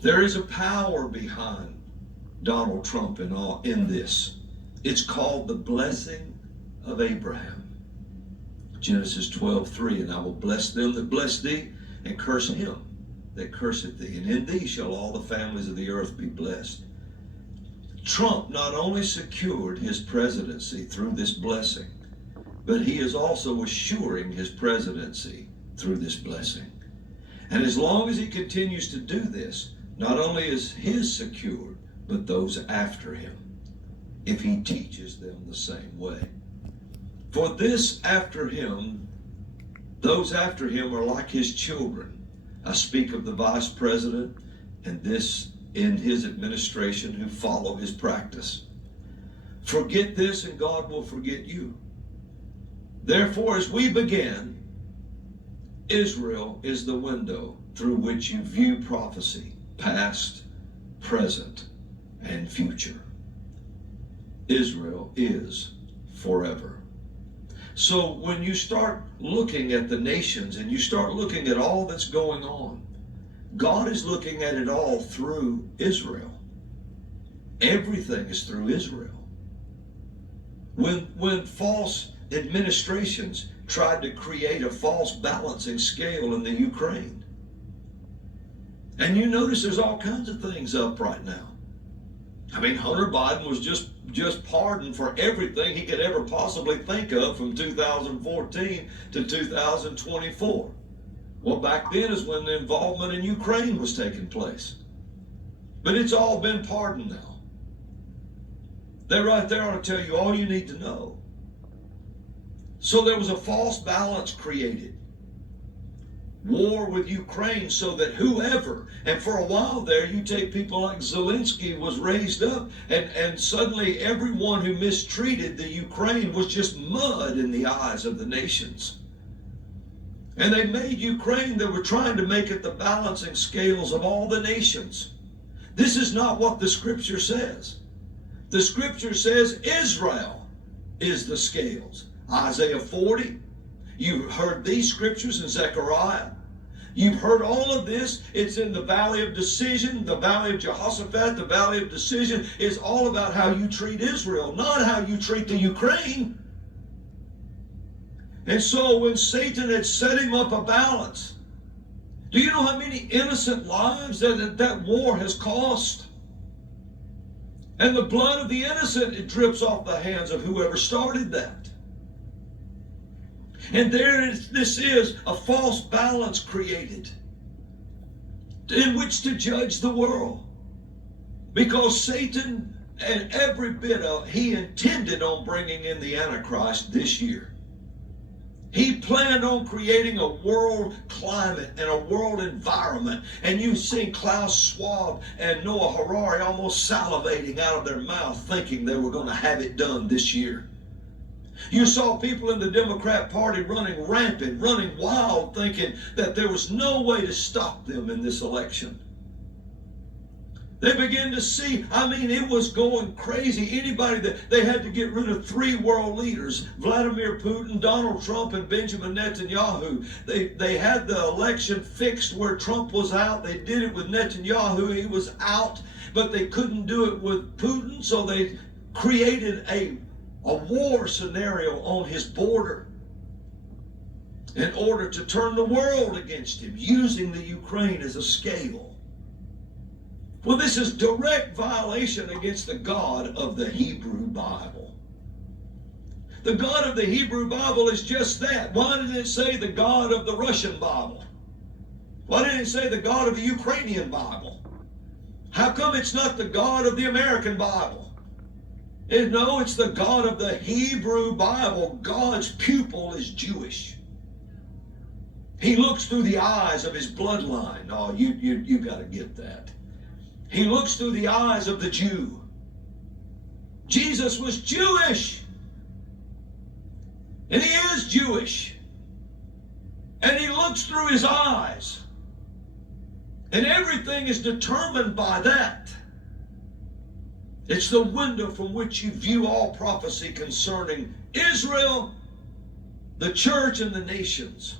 There is a power behind Donald Trump in this. It's called the blessing of Abraham. Genesis 12:3, and I will bless them that bless thee, and curse him that curseth thee. And in thee shall all the families of the earth be blessed. Trump not only secured his presidency through this blessing, but he is also assuring his presidency through this blessing. And as long as he continues to do this, not only is his secured, but those after him, if he teaches them the same way. For this after him, those after him are like his children. I speak of the vice president and this in his administration who follow his practice. Forget this and God will forget you. Therefore, as we begin, Israel is the window through which you view prophecy, past, present, and future. Israel is forever. So when you start looking at the nations and you start looking at all that's going on, God is looking at it all through Israel. Everything is through Israel. When false administrations tried to create a false balancing scale in the Ukraine, and you notice there's all kinds of things up right now. I mean, Hunter Biden was just pardoned for everything he could ever possibly think of from 2014 to 2024. Well, back then is when the involvement in Ukraine was taking place. But it's all been pardoned now. That right there ought to tell you all you need to know. So there was a false balance created. War with Ukraine so that whoever, and for a while there you take people like Zelensky was raised up and suddenly everyone who mistreated the Ukraine was just mud in the eyes of the nations. And they made Ukraine, they were trying to make it the balancing scales of all the nations. This is not what the scripture says. The scripture says Israel is the scales. Isaiah 40, you've heard these scriptures in Zechariah. You've heard all of this. It's in the valley of decision, the valley of Jehoshaphat, the valley of decision is all about how you treat Israel, not how you treat the Ukraine. And so when Satan had set him up a balance, do you know how many innocent lives that war has cost? And the blood of the innocent, it drips off the hands of whoever started that. And this is a false balance created in which to judge the world. Because Satan and every bit of, he intended on bringing in the Antichrist this year. He planned on creating a world climate and a world environment. And you've seen Klaus Schwab and Noah Harari almost salivating out of their mouth thinking they were going to have it done this year. You saw people in the Democrat Party running rampant, running wild, thinking that there was no way to stop them in this election. They began to see, I mean, it was going crazy. Anybody that they had to get rid of 3 world leaders, Vladimir Putin, Donald Trump, and Benjamin Netanyahu. They had the election fixed where Trump was out. They did it with Netanyahu. He was out, but they couldn't do it with Putin, so they created a war scenario on his border in order to turn the world against him, using the Ukraine as a scale. Well, this is direct violation against the God of the Hebrew Bible. The God of the Hebrew Bible is just that. Why did it say the God of the Russian Bible? Why didn't it say the God of the Ukrainian Bible? How come it's not the God of the American Bible? No, it's the God of the Hebrew Bible. God's pupil is Jewish. He looks through the eyes of his bloodline. Oh, you got to get that. He looks through the eyes of the Jew. Jesus was Jewish. And he is Jewish. And he looks through his eyes. And everything is determined by that. It's the window from which you view all prophecy concerning Israel, the church, and the nations.